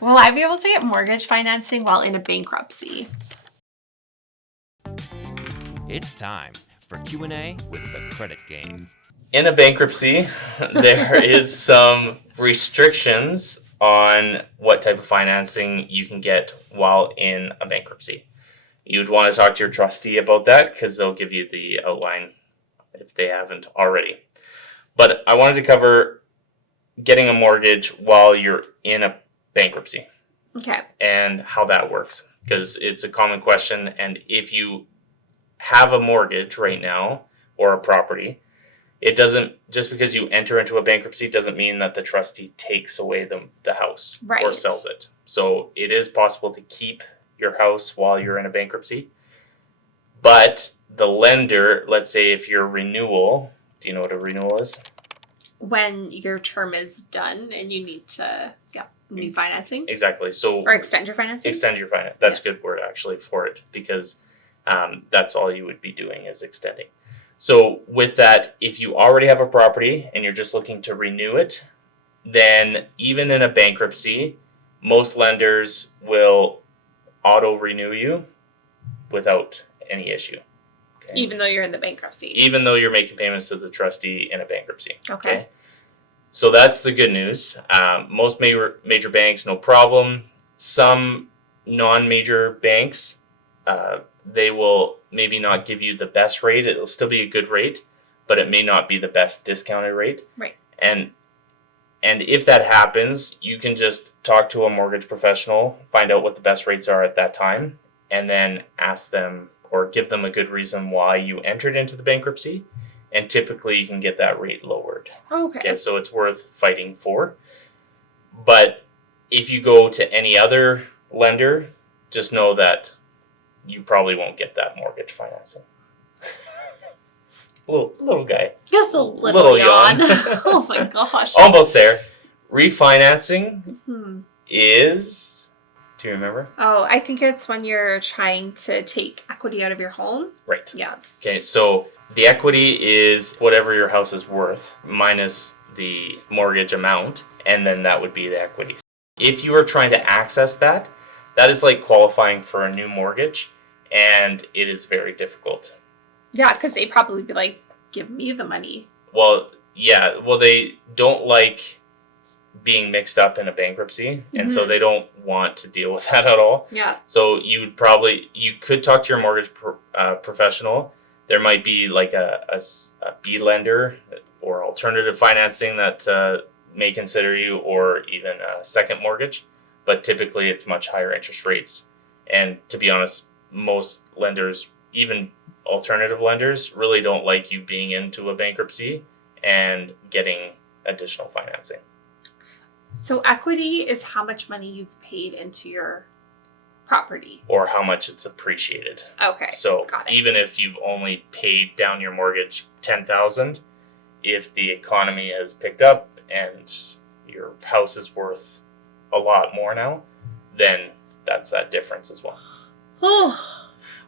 Will I be able to get mortgage financing while in a bankruptcy? It's time for Q&A with the Credit Game. In a bankruptcy, there is some restrictions on what type of financing you can get while in a bankruptcy. You'd want to talk to your trustee about that because they'll give you the outline if they haven't already. But I wanted to cover getting a mortgage while you're in a bankruptcy. Okay. And how that works, because it's a common question. And if you have a mortgage right now or a property, it doesn't, just because you enter into a bankruptcy doesn't mean that the trustee takes away the house or sells it. So it is possible to keep your house while you're in a bankruptcy. But the lender, let's say if your renewal, do you know what a renewal is? When your term is done and you need to get new financing. Exactly. So or extend your financing. Extend your finance. That's a good word actually for it, because that's all you would be doing is extending. So with that, if you already have a property and you're just looking to renew it, then even in a bankruptcy, most lenders will auto-renew you without any issue. Okay? Even though you're in the bankruptcy. Even though you're making payments to the trustee in a bankruptcy. Okay. So that's the good news. Most major banks, no problem. Some non-major banks, they will maybe not give you the best rate. It'll still be a good rate, but it may not be the best discounted rate. Right. And if that happens, you can just talk to a mortgage professional, find out what the best rates are at that time, and then ask them or give them a good reason why you entered into the bankruptcy. And typically you can get that rate lowered. Okay. So it's worth fighting for. But if you go to any other lender, just know that you probably won't get that mortgage financing. little guy. Just a little yawn. yawn. Oh my gosh. Almost there. Refinancing is... Do you remember? Oh, I think it's when you're trying to take equity out of your home. Right. Yeah. Okay, so the equity is whatever your house is worth minus the mortgage amount, and then that would be the equity. If you are trying to access that, that is like qualifying for a new mortgage, and it is very difficult. Yeah, because they'd probably be like, give me the money. Well, yeah. Well, they don't like being mixed up in a bankruptcy, and so they don't want to deal with that at all. Yeah. So you could talk to your mortgage professional. There might be like a B lender or alternative financing that may consider you, or even a second mortgage, but typically it's much higher interest rates. And to be honest, most lenders, even alternative lenders, really don't like you being into a bankruptcy and getting additional financing. So equity is how much money you've paid into your property. Or how much it's appreciated. Okay. So got it. Even if you've only paid down your mortgage $10,000, if the economy has picked up and your house is worth a lot more now, then that's that difference as well.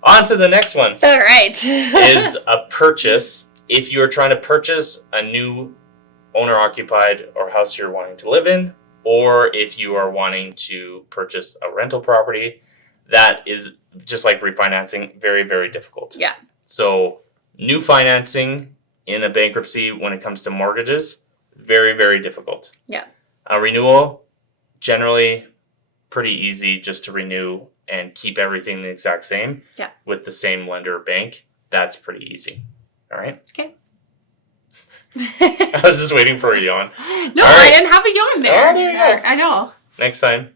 On to the next one. All right. Is a purchase. If you're trying to purchase a new owner-occupied or house you're wanting to live in, or if you are wanting to purchase a rental property, that is just like refinancing, very, very difficult. Yeah. So new financing in a bankruptcy when it comes to mortgages, very, very difficult. Yeah. A renewal, generally pretty easy just to renew and keep everything the exact same. Yeah. With the same lender or bank. That's pretty easy. All right? Okay. I was just waiting for a yawn. No, right. I didn't have a yawn there. Oh, there you go. I know. Next time.